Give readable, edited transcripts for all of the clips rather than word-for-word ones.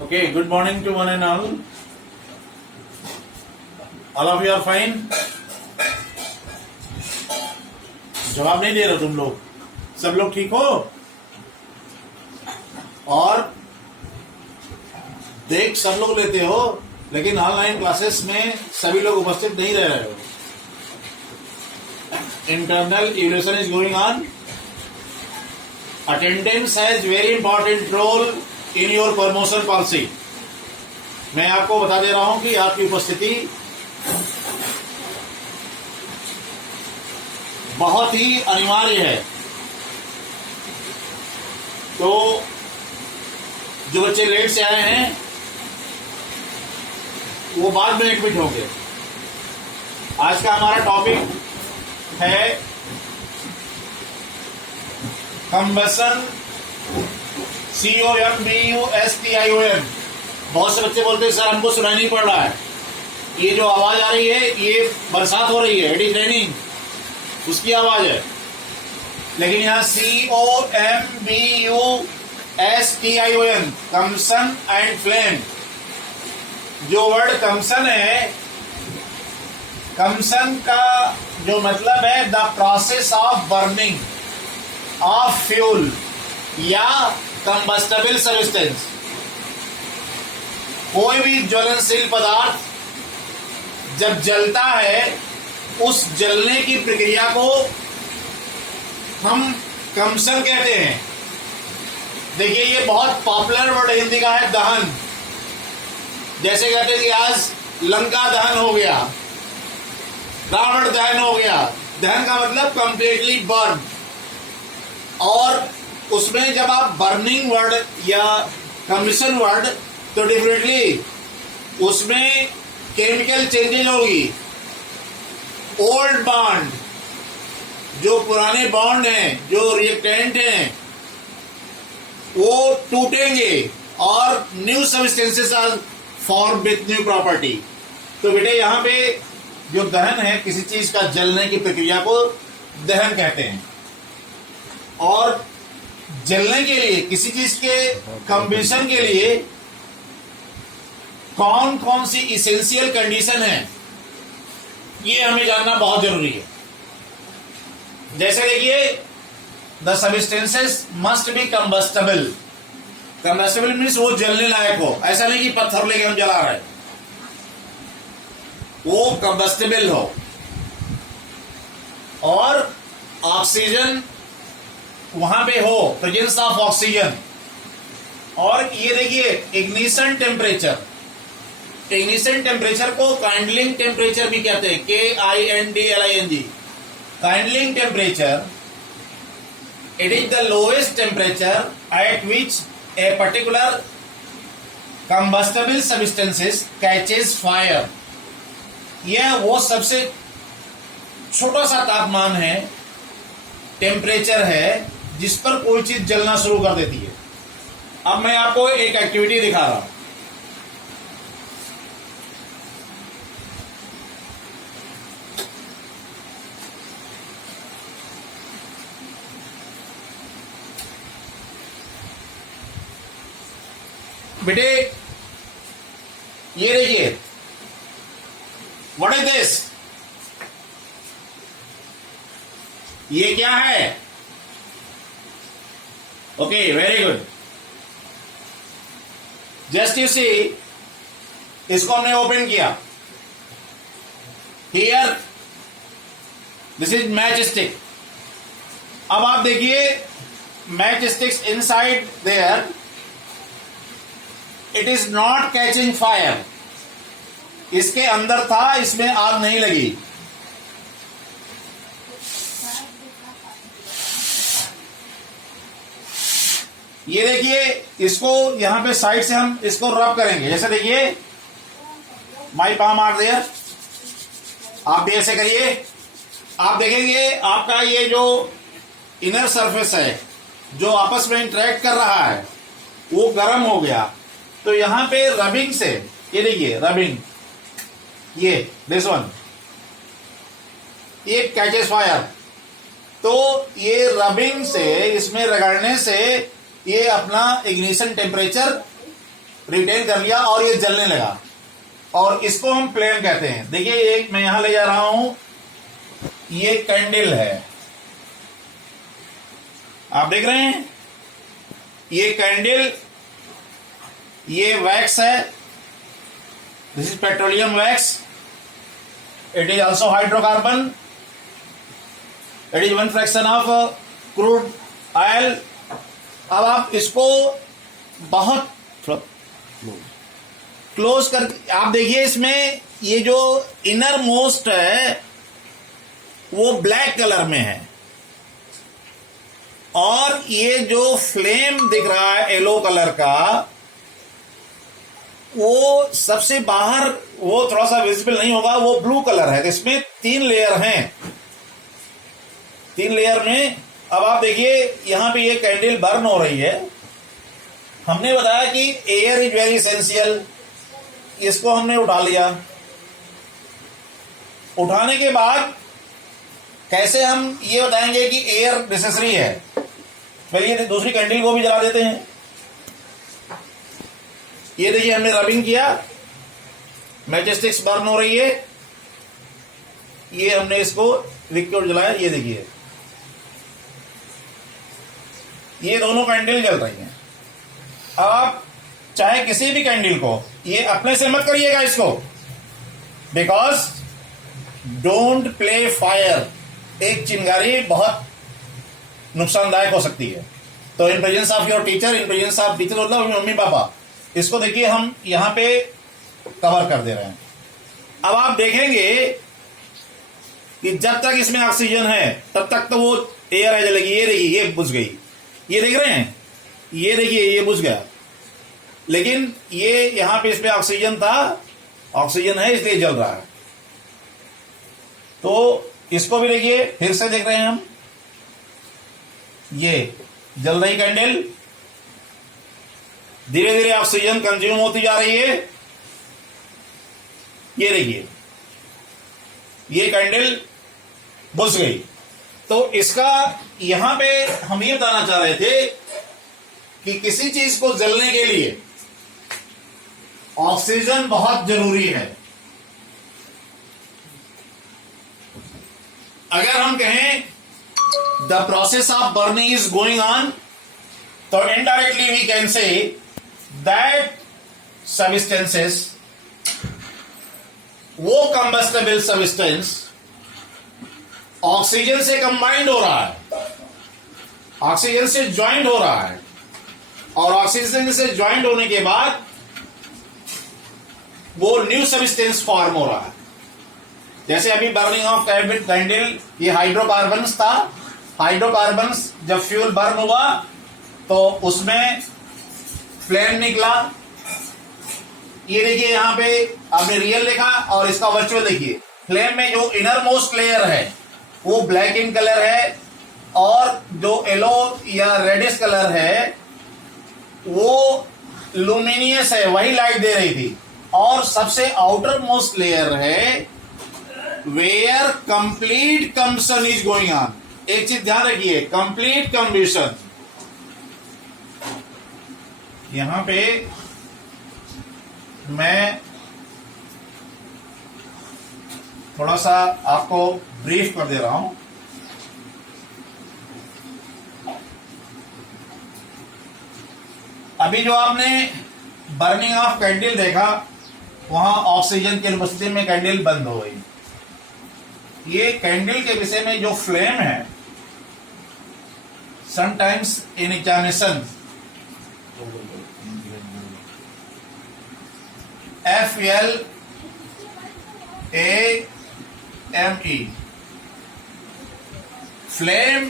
Okay, good morning to one and all. All of you are fine? जवाब नहीं दे रहे तुम लोग, सब लोग ठीक हो? और देख सब लोग लेते हो, लेकिन ऑनलाइन क्लासेस में सभी लोग उपस्थित नहीं रह रहे हो. Internal evaluation is going on. Attendance has very important role in your promotion policy. मैं आपको बता दे रहा हूं कि आपकी उपस्थिति बहुत ही अनिवार्य है. तो जो बच्चे लेट से आए हैं वो बाद में एडमिट होंगे. आज का हमारा टॉपिक है कंबसन, COMBUSTION. बहुत से बच्चे बोलते हैं सर हमको सुनाई नहीं पड़ रहा है. ये जो आवाज आ रही है ये बरसात हो रही है, इट इज रेनिंग, उसकी आवाज है. लेकिन यहाँ COMBUSTION, कंबसन एंड फ्लेम, जो वर्ड कंबसन है, कंबसन का जो मतलब है the process of burning of fuel या कंबस्टेबल सब्सटेंस. कोई भी ज्वलनशील पदार्थ जब जलता है उस जलने की प्रक्रिया को हम कंबसन कहते हैं. देखिए ये बहुत पॉपुलर वर्ड हिंदी का है दहन. जैसे कहते हैं कि आज लंका दहन हो गया, रावण दहन हो गया. दहन का मतलब कंप्लीटली बर्न. और उसमें जब आप बर्निंग वर्ड या कंबसन वर्ड, तो डेफिनेटली उसमें केमिकल चेंजेज होगी. ओल्ड बॉन्ड, जो पुराने बॉन्ड हैं, जो रिएक्टेंट हैं, वो टूटेंगे और new substances are form with new property. तो बेटे यहाँ पे जो दहन है, किसी चीज का जलने की प्रक्रिया को दहन कहते हैं. और जलने के लिए, किसी चीज के कंबशन के लिए कौन कौन सी इसेंशियल कंडीशन है, ये हमें जानना बहुत जरूरी है. जैसे देखिए, the substances must be combustible. Combustible means वो जलने लायक हो. ऐसा नहीं कि पत्थर लेके हम जला रहे हैं, वो कंबस्टेबल हो. और ऑक्सीजन वहां पे हो, प्रेजेंस ऑफ ऑक्सीजन. और ये देखिए इग्निशन टेम्परेचर. इग्निशन टेम्परेचर को काइंडलिंग टेम्परेचर भी कहते हैं, KINDLING. Kindling temperature, it is the lowest temperature at which a particular combustible substances catches fire. यह वो सबसे छोटा सा तापमान है, टेम्परेचर है, जिस पर कोई चीज जलना शुरू कर देती है. अब मैं आपको एक एक्टिविटी दिखा रहा हूं. बेटे ये देखिए, व्हाट इज दिस? ये क्या है? Okay, very good. Just you see, इसको हमने ओपन किया. Here this is match stick. अब आप देखिए, match sticks inside there, it is not catching fire. इसके अंदर था, इसमें आग नहीं लगी. ये देखिए, इसको यहां पे साइड से हम इसको रब करेंगे. जैसे देखिए, माई पाम आर देयर. आप भी ऐसे करिए. आप देखेंगे आपका ये जो इनर सरफेस है, जो आपस में इंटरेक्ट कर रहा है, वो गर्म हो गया. तो यहां पे रबिंग से, ये देखिए रबिंग, ये दिस वन, ये कैचेस फायर. तो ये रबिंग से, इसमें रगड़ने से ये अपना इग्निशन टेम्परेचर रिटेन कर लिया और ये जलने लगा, और इसको हम फ्लेम कहते हैं। देखिए एक मैं यहां ले जा रहा हूं, ये कैंडल है, आप देख रहे हैं, ये कैंडल, ये वैक्स है, this is petroleum wax, it is also hydrocarbon, it is 1 fraction of crude oil. अब आप इसको बहुत क्लोज कर, आप देखिए इसमें ये जो इनर मोस्ट है वो ब्लैक कलर में है, और ये जो फ्लेम दिख रहा है येलो कलर का, वो सबसे बाहर, वो थोड़ा सा विजिबल नहीं होगा, वो ब्लू कलर है। इसमें 3 लेयर हैं, 3 लेयर में। अब आप देखिए यहां पे ये कैंडल बर्न हो रही है। हमने बताया कि एयर इज वेरी एसेंशियल, इसको हमने उठा लिया। उठाने के बाद कैसे हम ये बताएंगे कि एयर नेसेसरी है, पहले ये दूसरी कैंडल को भी जला देते हैं। ये देखिए हमने रबिंग किया, मैच स्टिक्स बर्न हो रही है, ये हमने इसको लिक्विड जलाया, ये देखिए ये दोनों कैंडल जल रही हैं। अब आप चाहे किसी भी कैंडल को, ये अपने से मत करिएगा इसको, बिकॉज डोंट प्ले फायर, एक चिंगारी बहुत नुकसानदायक हो सकती है। तो in presence of your teacher, in presence of teacher मतलब मम्मी पापा, इसको देखिए हम यहां पे कवर कर दे रहे हैं। अब आप देखेंगे कि जब तक इसमें ऑक्सीजन है तब तक तो वो एयर है जलेगी। ये देखिए ये बुझ गई, ये देख रहे हैं, ये देखिए ये बुझ गया, लेकिन ये यहां पे इसमें ऑक्सीजन था, ऑक्सीजन है इसलिए जल रहा है। तो इसको भी देखिए, फिर से देख रहे हैं हम, ये जल रही कैंडल, धीरे धीरे ऑक्सीजन कंज्यूम होती जा रही है। ये देखिए ये कैंडल बुझ गई। तो इसका यहां पे हम ये बताना चाह रहे थे कि किसी चीज को जलने के लिए ऑक्सीजन बहुत जरूरी है। अगर हम कहें the process of burning is going on, तो indirectly we can say that substances, वो कंबस्टेबल सब्सटेंस ऑक्सीजन से कंबाइंड हो रहा है, ऑक्सीजन से ज्वाइंट हो रहा है, और ऑक्सीजन से ज्वाइंट होने के बाद वो न्यू सब्सटेंस फॉर्म हो रहा है। जैसे अभी बर्निंग ऑफ कैंडल, ये हाइड्रोकार्बन्स था, हाइड्रोकार्बन्स जब फ्यूल बर्न हुआ तो उसमें फ्लेम निकला। ये देखिए यहां पे आपने रियल देखा और इसका वर्चुअल देखिए। फ्लेम में जो इनर मोस्ट लेयर है वो ब्लैक इन कलर है, और जो येलो या रेडिश कलर है वो लुमिनियस है, वही लाइट दे रही थी। और सबसे आउटर मोस्ट लेयर है where complete combustion is going on. एक चीज ध्यान रखिए, कंप्लीट कंबशन। यहां पे मैं थोड़ा सा आपको ब्रीफ कर दे रहा हूं। अभी जो आपने बर्निंग ऑफ कैंडल देखा, वहां ऑक्सीजन की उपस्थिति में कैंडल बंद हो गई। ये कैंडल के विषय में जो फ्लेम है, sometimes in examination FLAME, flame,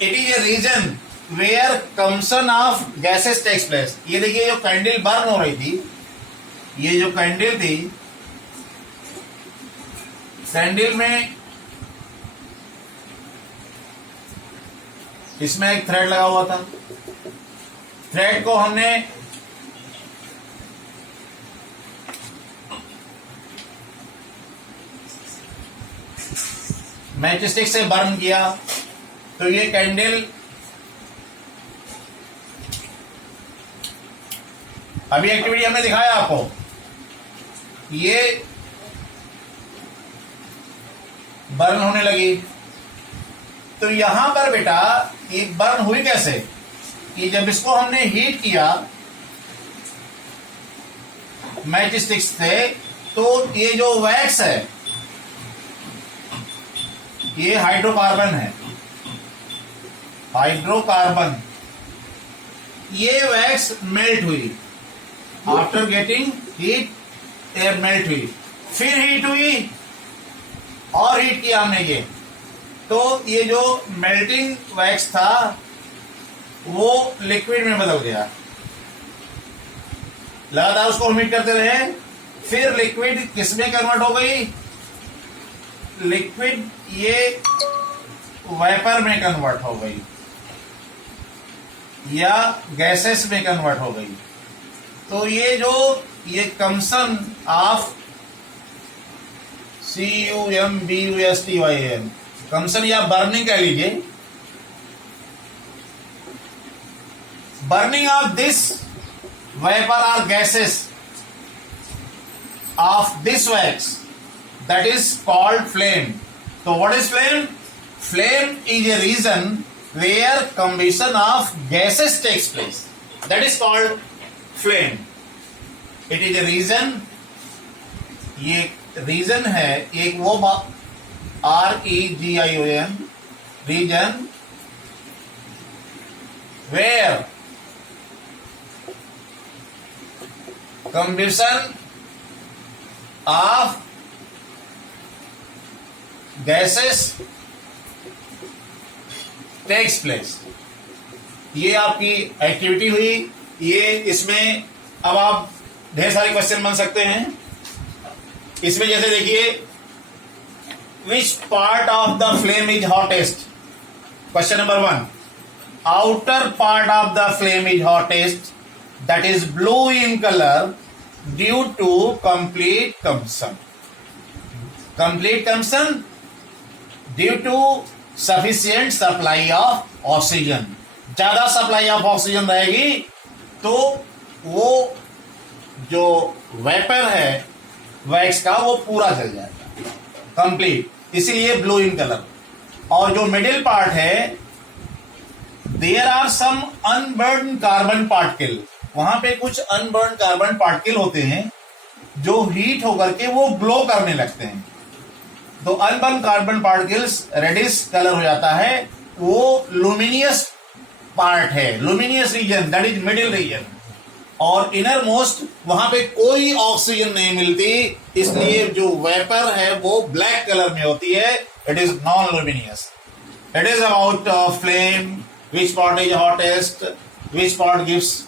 it is a region where combustion of gases takes place। ये देखिए जो कैंडल बर्न हो रही थी, ये जो कैंडल थी, कैंडल में इसमें एक थ्रेड लगा हुआ था। थ्रेड को हमने मैच स्टिक से बर्न किया, तो ये कैंडल अभी एक्टिविटी हमने दिखाया आपको, ये बर्न होने लगी। तो यहां पर बेटा ये बर्न हुई कैसे कि जब इसको हमने हीट किया मैच स्टिक्स से, तो ये जो वैक्स है ये हाइड्रोकार्बन है, हाइड्रोकार्बन, ये वैक्स मेल्ट हुई। After getting heat air melt हुई, फिर हीट हुई और हीट किया हमने ये, तो ये जो मेल्टिंग वैक्स था वो लिक्विड में बदल गया। लगातार उसको हम हीट करते रहे, फिर लिक्विड किसमें कन्वर्ट हो गई? लिक्विड ये वेपर में कन्वर्ट हो गई या गैसेस में कन्वर्ट हो गई। तो ये कंसन ऑफ CUMBUSTYN, कंसन या बर्निंग कह लीजिए, बर्निंग ऑफ दिस वेपर और gases of this wax, that is called flame. So what is flame? Flame is a region where combustion of gases takes place. That is called flame. It is a region, ये region है एक वो REGION, region where combustion of gases takes place. ये आपकी activity हुई। ये इसमें अब आप ढेर सारे क्वेश्चन बन सकते हैं। इसमें जैसे देखिए, which part of the flame is hottest? Question number 1, outer part of the flame is hottest, that is blue in colour due to complete combustion. Complete combustion due to sufficient supply of oxygen. ज्यादा supply of oxygen रहेगी तो वो जो vapour है wax का वो पूरा जल जाएगा, कंप्लीट, इसीलिए ब्लू इन कलर। और जो मिडिल पार्ट है, there are some unburnt carbon particle, वहां पे कुछ अनबर्न कार्बन पार्टिकल होते हैं जो हीट होकर के वो ग्लो करने लगते हैं। तो unburnt carbon particles reddish colour हो जाता है, वो लुमिनियस पार्ट है, luminous region, that is middle region. और इनर मोस्ट वहां पे कोई ऑक्सीजन नहीं मिलती, इसलिए जो वेपर है वो ब्लैक कलर में होती है, it is non luminous. It is about flame, which part is hottest, which part gives.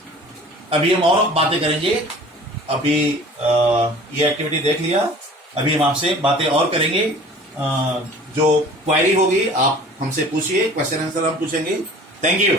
अभी हम और बातें करेंगे। अभी ये एक्टिविटी देख लिया, अभी हम आपसे बातें और करेंगे। जो क्वेरी होगी आप हमसे पूछिए, क्वेश्चन आंसर हम पूछेंगे। Thank you.